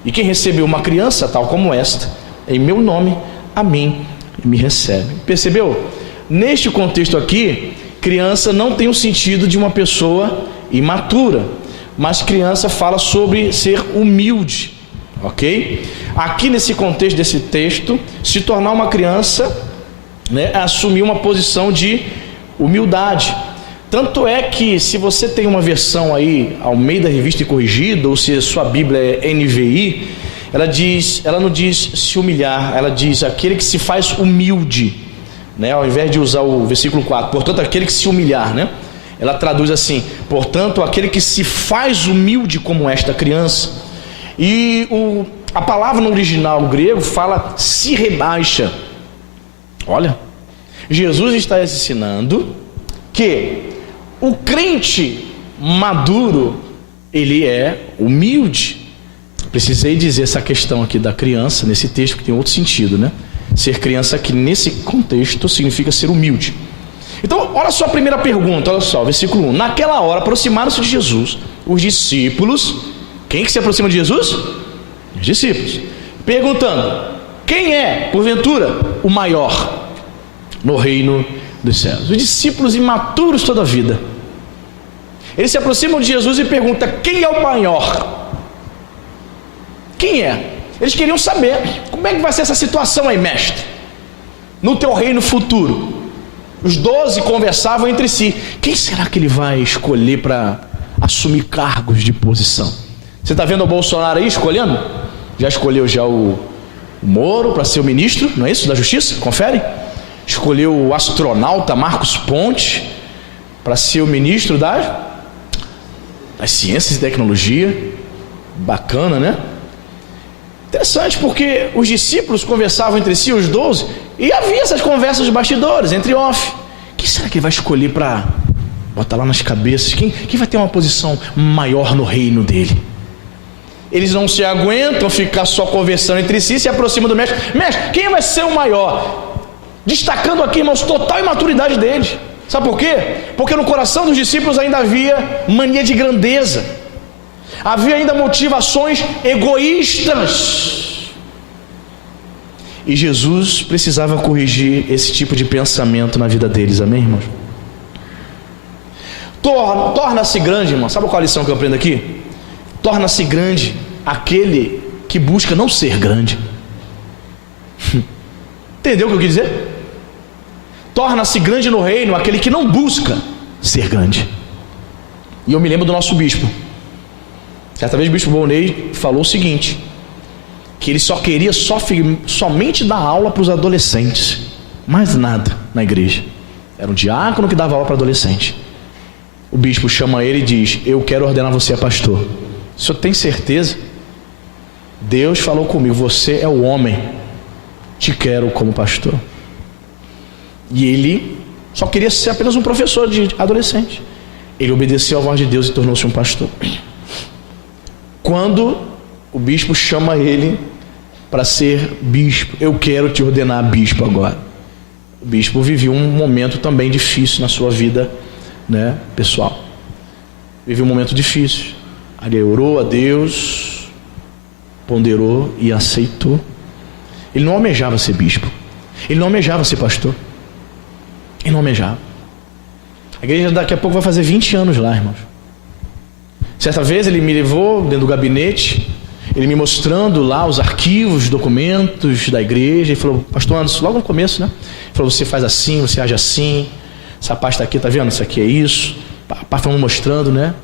E quem recebeu uma criança tal como esta, em meu nome, a mim e me recebe. Percebeu? Neste contexto aqui, criança não tem o sentido de uma pessoa imatura, mas criança fala sobre ser humilde, ok? Aqui nesse contexto desse texto, se tornar uma criança, né, é assumir uma posição de humildade. Tanto é que, se você tem uma versão aí, Almeida Revista e Corrigida, ou se a sua Bíblia é NVI, ela não diz se humilhar, ela diz aquele que se faz humilde, né? Ao invés de usar o versículo 4, portanto, aquele que se humilhar, né? Ela traduz assim, portanto, aquele que se faz humilde como esta criança. E a palavra no original grego fala se rebaixa. Olha, Jesus está ensinando que o crente maduro, ele é humilde. Precisei dizer essa questão aqui da criança, nesse texto que tem outro sentido, né? Ser criança aqui nesse contexto significa ser humilde. Então, olha só a primeira pergunta, olha só, versículo 1. Naquela hora, aproximaram-se de Jesus os discípulos. Quem que se aproxima de Jesus? Os discípulos. Perguntando, quem é, porventura, o maior no reino dos céus? Os discípulos imaturos toda a vida. Eles se aproximam de Jesus e perguntam, quem é o maior? Quem é? Eles queriam saber, como é que vai ser essa situação aí, mestre? No teu reino futuro. Os 12 conversavam entre si. Quem será que ele vai escolher para assumir cargos de posição? Você está vendo o Bolsonaro aí escolhendo? Já escolheu o Moro para ser o ministro, não é isso? Da Justiça? Confere? Escolheu o astronauta Marcos Pontes para ser o ministro das Ciências e Tecnologia. Bacana, né? Interessante, porque os discípulos conversavam entre si, os 12, e havia essas conversas de bastidores, entre off. Quem será que ele vai escolher para botar lá nas cabeças? Quem vai ter uma posição maior no reino dele? Eles não se aguentam ficar só conversando entre si, se aproximam do mestre. Mestre, quem vai ser o maior? Destacando aqui, irmãos, total imaturidade deles. Sabe por quê? Porque no coração dos discípulos ainda havia mania de grandeza. Havia ainda motivações egoístas. E Jesus precisava corrigir esse tipo de pensamento na vida deles, amém, irmãos? Torna-se grande, irmão. Sabe qual a lição que eu aprendo aqui? Torna-se grande aquele que busca não ser grande. Entendeu o que eu quis dizer? Torna-se grande no reino aquele que não busca ser grande. E eu me lembro do nosso bispo. Certa vez o bispo Volney falou o seguinte, que ele só queria somente dar aula para os adolescentes, mais nada na igreja. Era um diácono que dava aula para adolescente. O bispo chama ele e diz, eu quero ordenar você a pastor. O senhor tem certeza? Deus falou comigo, você é o homem, te quero como pastor. E ele só queria ser apenas um professor de adolescente. Ele obedeceu à voz de Deus e tornou-se um pastor. Quando o bispo chama ele para ser bispo, eu quero te ordenar bispo agora. O bispo viveu um momento também difícil na sua vida, né, pessoal. Viveu um momento difícil. Ele orou a Deus, ponderou e aceitou. Ele não almejava ser bispo, ele não almejava ser pastor, ele não almejava. A igreja daqui a pouco vai fazer 20 anos lá, irmãos. Certa vez ele me levou dentro do gabinete, ele me mostrando lá os arquivos, documentos da igreja, e falou, pastor Anderson, logo no começo, né? Ele falou, você faz assim, você age assim, essa pasta aqui, tá vendo? Isso aqui é isso. Pá, fomos mostrando, né?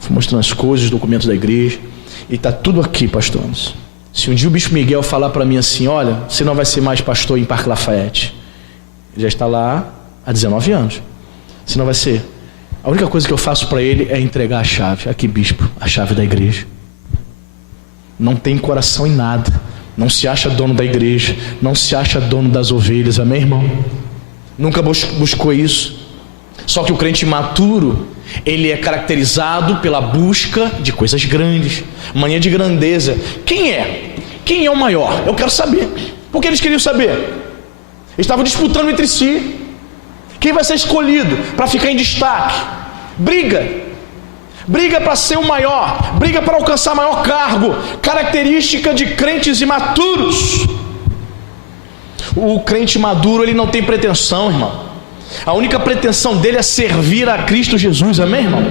Fui mostrando as coisas, os documentos da igreja, e tá tudo aqui, pastor Anderson. Se um dia o bispo Miguel falar para mim assim, olha, você não vai ser mais pastor em Parque Lafayette. Ele já está lá há 19 anos. Você não vai ser. A única coisa que eu faço para ele é entregar a chave. Aqui, bispo, a chave da igreja. Não tem coração em nada. Não se acha dono da igreja. Não se acha dono das ovelhas. Amém, irmão? Nunca buscou isso. Só que o crente imaturo, ele é caracterizado pela busca de coisas grandes. Mania de grandeza. Quem é? Quem é o maior? Eu quero saber. Por que eles queriam saber? Eles estavam disputando entre si. Quem vai ser escolhido para ficar em destaque? Briga para ser o maior, briga para alcançar maior cargo, característica de crentes imaturos. O crente maduro, ele não tem pretensão, irmão. A única pretensão dele é servir a Cristo Jesus, amém, irmão?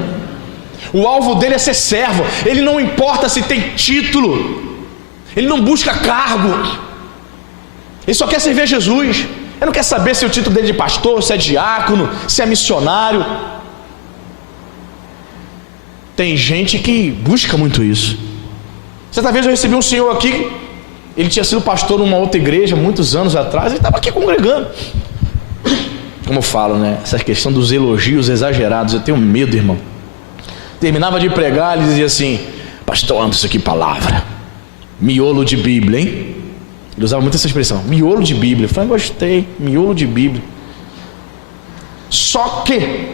O alvo dele é ser servo. Ele não importa se tem título, ele não busca cargo, ele só quer servir a Jesus. Ele não quer saber se o título dele é de pastor, se é diácono, se é missionário. Tem gente que busca muito isso. Certa vez eu recebi um senhor aqui, ele tinha sido pastor numa outra igreja muitos anos atrás, ele estava aqui congregando. Como eu falo, né? Essa questão dos elogios exagerados, eu tenho medo, irmão. Terminava de pregar, ele dizia assim: pastor Anderson, que palavra, miolo de Bíblia, hein? Ele usava muito essa expressão, miolo de Bíblia. Eu falei: gostei, miolo de Bíblia. Só que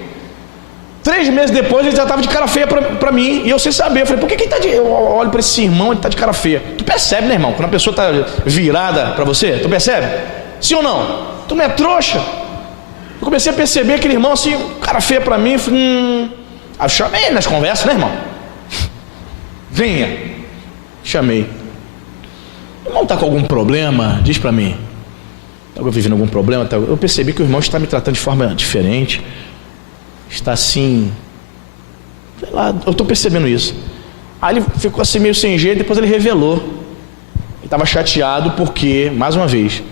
3 meses depois ele já estava de cara feia para mim, e eu sem saber. Eu falei: por que ele tá de... Eu olho para esse irmão, ele está de cara feia. Tu percebe, né, irmão? Quando a pessoa está virada para você, tu percebe? Sim ou não? Tu não é trouxa? Eu comecei a perceber aquele irmão assim, cara feia para mim. Falei: eu chamei ele nas conversas, né, irmão? Venha. Chamei. Irmão, está com algum problema? Diz para mim. Está vivendo algum problema? Eu percebi que o irmão está me tratando de forma diferente. Está assim, sei lá, eu estou percebendo isso. Aí ele ficou assim meio sem jeito, depois ele revelou. Ele estava chateado porque, mais uma vez,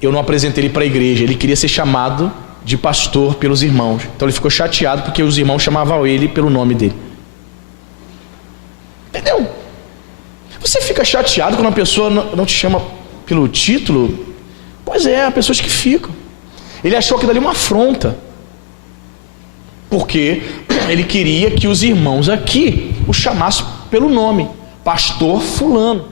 eu não apresentei ele para a igreja. Ele queria ser chamado de pastor pelos irmãos. Então ele ficou chateado porque os irmãos chamavam ele pelo nome dele. Entendeu? Você fica chateado quando uma pessoa não te chama pelo título? Pois é, há pessoas que ficam. Ele achou que dali uma afronta, porque ele queria que os irmãos aqui o chamassem pelo nome, pastor fulano.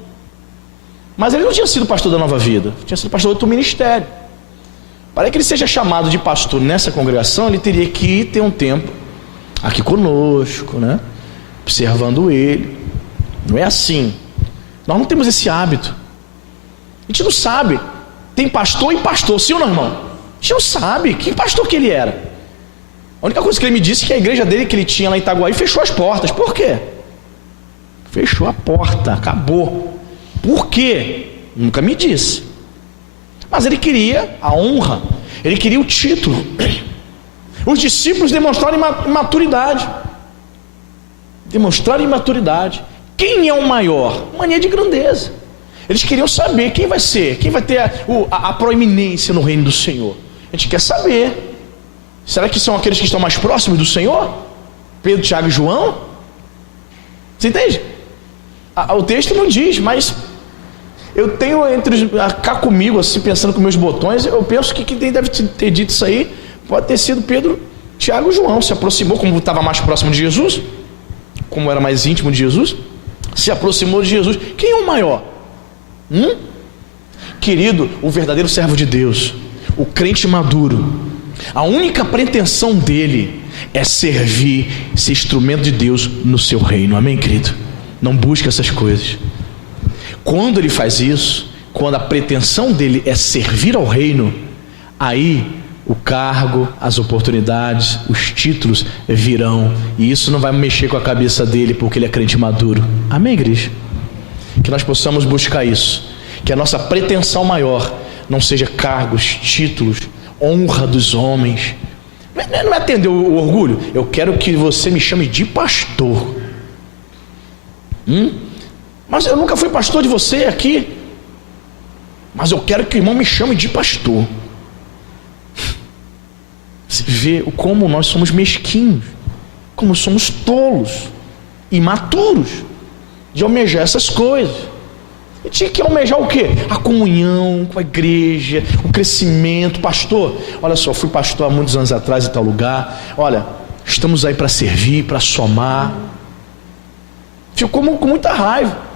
Mas ele não tinha sido pastor da Nova Vida, tinha sido pastor do outro ministério. Para que ele seja chamado de pastor nessa congregação, ele teria que ter um tempo aqui conosco, né? Observando ele. Não é assim. Nós não temos esse hábito. A gente não sabe. Tem pastor e pastor, sim ou não, irmão? A gente não sabe que pastor que ele era. A única coisa que ele me disse é que a igreja dele que ele tinha lá em Itaguaí fechou as portas. Por quê? Fechou a porta, acabou. Por quê? Nunca me disse. Mas ele queria a honra, ele queria o título. Os discípulos demonstraram imaturidade. Demonstraram imaturidade. Quem é o maior? Mania de grandeza. Eles queriam saber quem vai ser, quem vai ter a proeminência no reino do Senhor. A gente quer saber. Será que são aqueles que estão mais próximos do Senhor? Pedro, Tiago e João? Você entende? O texto não diz, mas eu tenho cá comigo, assim, pensando com meus botões, eu penso que quem deve ter dito isso aí pode ter sido Pedro, Tiago e João. Se aproximou, como estava mais próximo de Jesus, como era mais íntimo de Jesus, se aproximou de Jesus. Quem é o maior? Querido, o verdadeiro servo de Deus, o crente maduro, a única pretensão dele é servir, ser instrumento de Deus no seu reino. Amém, querido? Não busca essas coisas. Quando ele faz isso, quando a pretensão dele é servir ao reino, aí o cargo, as oportunidades, os títulos virão, e isso não vai mexer com a cabeça dele, porque ele é crente maduro. Amém, igreja? Que nós possamos buscar isso, que a nossa pretensão maior não seja cargos, títulos, honra dos homens. Não é atender o orgulho. Eu quero que você me chame de pastor. Mas eu nunca fui pastor de você aqui. Mas eu quero que o irmão me chame de pastor. Você vê como nós somos mesquinhos, como somos tolos, imaturos de almejar essas coisas. E tinha que almejar o quê? A comunhão com a igreja, o crescimento. Pastor, olha só, fui pastor há muitos anos atrás em tal lugar. Olha, estamos aí para servir, para somar. Ficou com muita raiva.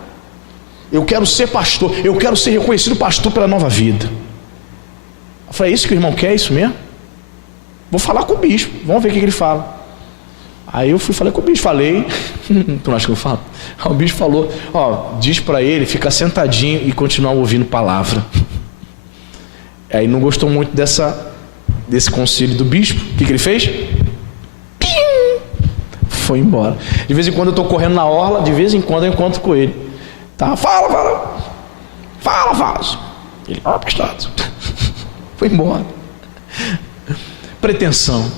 Eu quero ser pastor, eu quero ser reconhecido pastor pela Nova Vida. Eu falei: é isso que o irmão quer? É isso mesmo? Vou falar com o bispo, vamos ver o que ele fala. Aí eu falei com o bispo, falei. Tu não acha que eu falo? Aí o bispo falou: diz para ele ficar sentadinho e continuar ouvindo palavra. Aí não gostou muito desse conselho do bispo. O que ele fez? Foi embora. De vez em quando eu estou correndo na orla, de vez em quando eu encontro com ele. Tá, fala. Ele, pastor. Foi embora. Pretensão.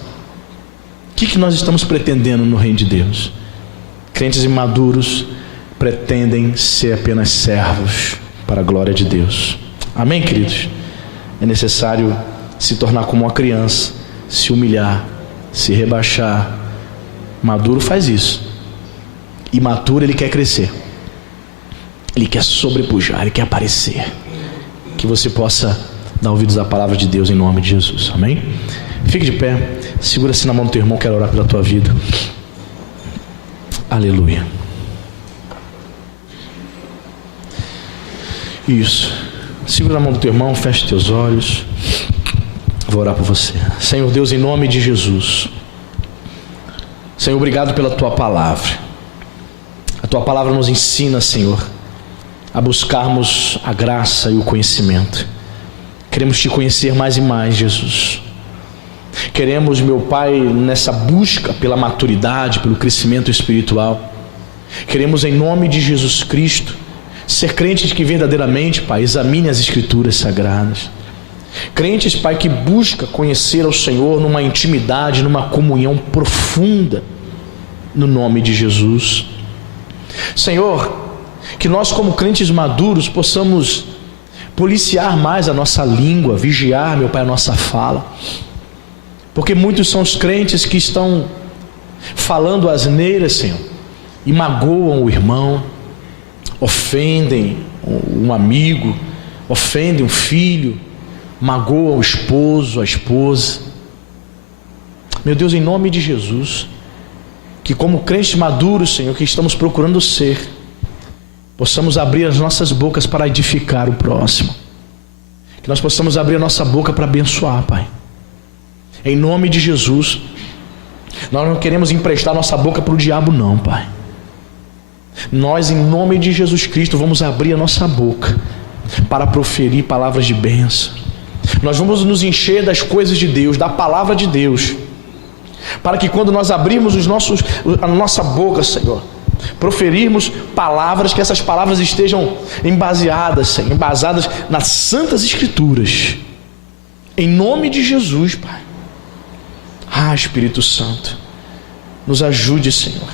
O que nós estamos pretendendo no reino de Deus? Crentes imaduros pretendem ser apenas servos para a glória de Deus. Amém, queridos? É necessário se tornar como uma criança, se humilhar, se rebaixar. Maduro faz isso. Imaturo, ele quer crescer. Ele quer sobrepujar, ele quer aparecer. Que você possa dar ouvidos à palavra de Deus em nome de Jesus. Amém? Fique de pé. Segura-se na mão do teu irmão. Quero orar pela tua vida. Aleluia. Isso. Segura na mão do teu irmão. Feche teus olhos. Vou orar por você. Senhor Deus, em nome de Jesus. Senhor, obrigado pela tua palavra. A tua palavra nos ensina, Senhor, a buscarmos a graça e o conhecimento. Queremos te conhecer mais e mais, Jesus. Queremos, meu Pai, nessa busca pela maturidade, pelo crescimento espiritual. Queremos, em nome de Jesus Cristo, ser crentes que verdadeiramente, Pai, examine as Escrituras Sagradas. Crentes, Pai, que busca conhecer ao Senhor numa intimidade, numa comunhão profunda, no nome de Jesus. Senhor, que nós como crentes maduros possamos policiar mais a nossa língua, vigiar, meu Pai, a nossa fala. Porque muitos são os crentes que estão falando asneiras, Senhor, e magoam o irmão, ofendem um amigo, ofendem um filho, magoam o esposo, a esposa. Meu Deus, em nome de Jesus, que como crentes maduros, Senhor, que estamos procurando ser, possamos abrir as nossas bocas para edificar o próximo. Que nós possamos abrir a nossa boca para abençoar, Pai. Em nome de Jesus. Nós não queremos emprestar nossa boca para o diabo não, Pai. Nós, em nome de Jesus Cristo, vamos abrir a nossa boca para proferir palavras de bênção. Nós vamos nos encher das coisas de Deus, da palavra de Deus, para que quando nós abrirmos a nossa boca, Senhor, proferirmos palavras, que essas palavras estejam embasadas, Senhor, embasadas nas santas Escrituras. Em nome de Jesus, Pai. Espírito Santo, nos ajude, Senhor.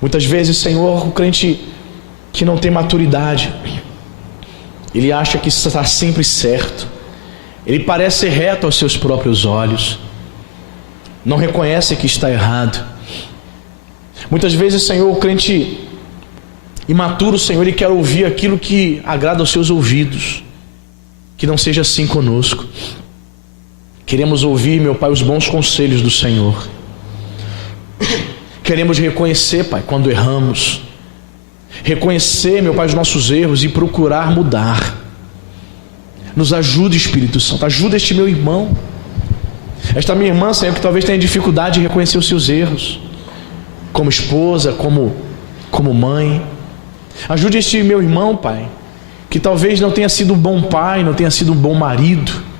Muitas vezes, Senhor, o crente que não tem maturidade, ele acha que está sempre certo. Ele parece reto aos seus próprios olhos, não reconhece que está errado. Muitas vezes, Senhor, o crente imaturo, Senhor, ele quer ouvir aquilo que agrada aos seus ouvidos. Que não seja assim conosco. Queremos ouvir, meu Pai, os bons conselhos do Senhor. Queremos reconhecer, Pai, quando erramos. Reconhecer, meu Pai, os nossos erros e procurar mudar. Nos ajude, Espírito Santo. Ajuda este meu irmão, esta minha irmã, Senhor, que talvez tenha dificuldade de reconhecer os seus erros, como esposa, como mãe. Ajude este meu irmão, Pai, que talvez não tenha sido um bom pai, não tenha sido um bom marido,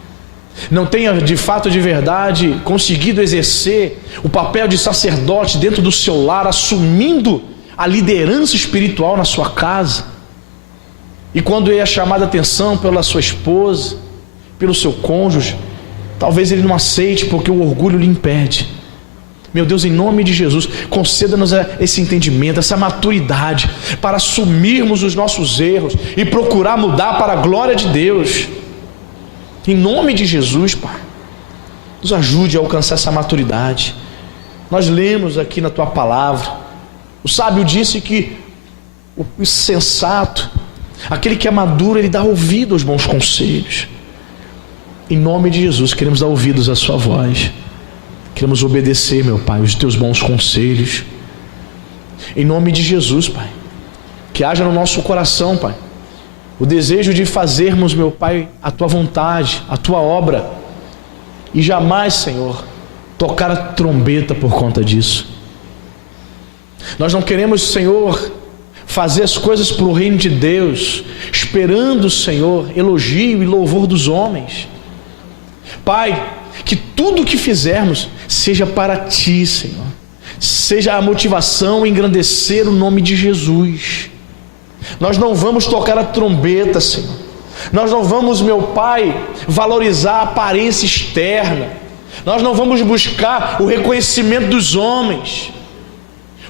não tenha de fato, de verdade, conseguido exercer o papel de sacerdote dentro do seu lar, assumindo a liderança espiritual na sua casa. E quando ele é chamado a atenção pela sua esposa, pelo seu cônjuge, talvez ele não aceite porque o orgulho lhe impede. Meu Deus, em nome de Jesus, conceda-nos esse entendimento, essa maturidade, para assumirmos os nossos erros e procurar mudar para a glória de Deus. Em nome de Jesus, Pai, nos ajude a alcançar essa maturidade. Nós lemos aqui na Tua palavra, o sábio disse que o sensato, aquele que é maduro, ele dá ouvido aos bons conselhos. Em nome de Jesus, queremos dar ouvidos à Sua voz. Queremos obedecer, meu Pai, os Teus bons conselhos. Em nome de Jesus, Pai, que haja no nosso coração, Pai, o desejo de fazermos, meu Pai, a Tua vontade, a Tua obra, e jamais, Senhor, tocar a trombeta por conta disso. Nós não queremos, Senhor, fazer as coisas para o reino de Deus, esperando, Senhor, elogio e louvor dos homens. Pai, que tudo o que fizermos seja para Ti, Senhor. Seja a motivação engrandecer o nome de Jesus. Nós não vamos tocar a trombeta, Senhor, Nós não vamos, meu Pai, valorizar a aparência externa. Nós não vamos buscar o reconhecimento dos homens,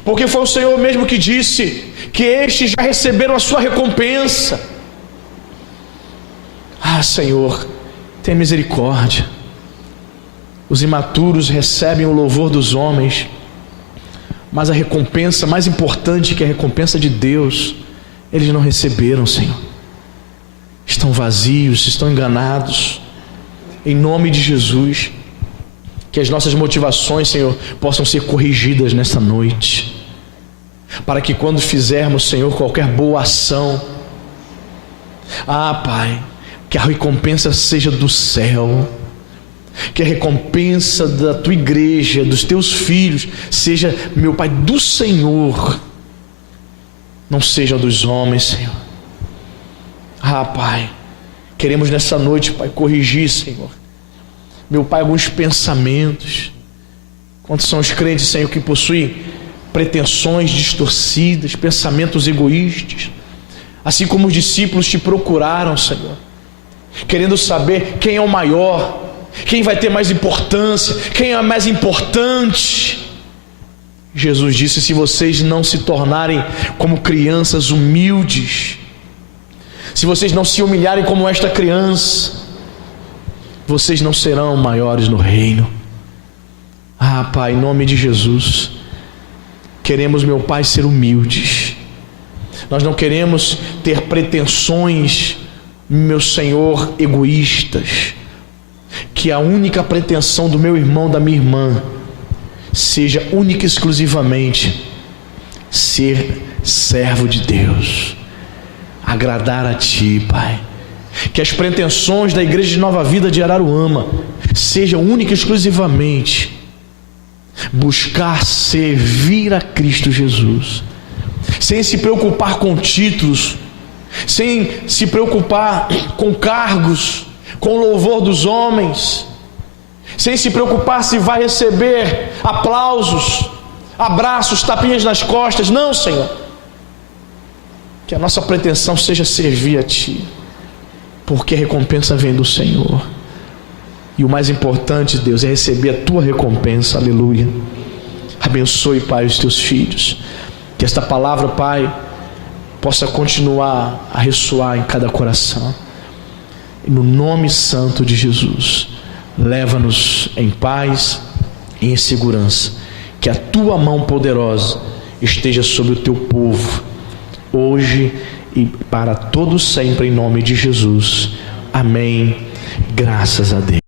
porque foi o Senhor mesmo que disse que estes já receberam a sua recompensa. Senhor, tenha misericórdia. Os imaturos recebem o louvor dos homens, mas a recompensa mais importante, que é a recompensa de Deus, eles não receberam, Senhor. Estão vazios, estão enganados. Em nome de Jesus, que as nossas motivações, Senhor, possam ser corrigidas nesta noite, para que quando fizermos, Senhor, qualquer boa ação, Pai, que a recompensa seja do céu, que a recompensa da tua igreja, dos teus filhos, seja, meu Pai, do Senhor, não seja dos homens, Senhor. Pai, queremos nessa noite, Pai, corrigir, Senhor, meu Pai, alguns pensamentos. Quantos são os crentes, Senhor, que possuem pretensões distorcidas, pensamentos egoístas, assim como os discípulos te procuraram, Senhor, querendo saber quem é o maior, quem vai ter mais importância, quem é mais importante. Jesus disse: se vocês não se tornarem como crianças humildes, se vocês não se humilharem como esta criança, vocês não serão maiores no reino. Pai, em nome de Jesus, queremos, meu Pai, ser humildes. Nós não queremos ter pretensões, meu Senhor, egoístas. Que a única pretensão do meu irmão, da minha irmã, seja única e exclusivamente ser servo de Deus, agradar a Ti, Pai. Que as pretensões da Igreja de Nova Vida de Araruama sejam única e exclusivamente buscar servir a Cristo Jesus, sem se preocupar com títulos, sem se preocupar com cargos, com o louvor dos homens, sem se preocupar se vai receber aplausos, abraços, tapinhas nas costas. Não, Senhor, que a nossa pretensão seja servir a Ti, porque a recompensa vem do Senhor, e o mais importante, Deus, é receber a Tua recompensa. Aleluia. Abençoe, Pai, os Teus filhos, que esta palavra, Pai, possa continuar a ressoar em cada coração, e no nome santo de Jesus, leva-nos em paz e em segurança. Que a Tua mão poderosa esteja sobre o Teu povo, hoje e para todo sempre, em nome de Jesus. Amém. Graças a Deus.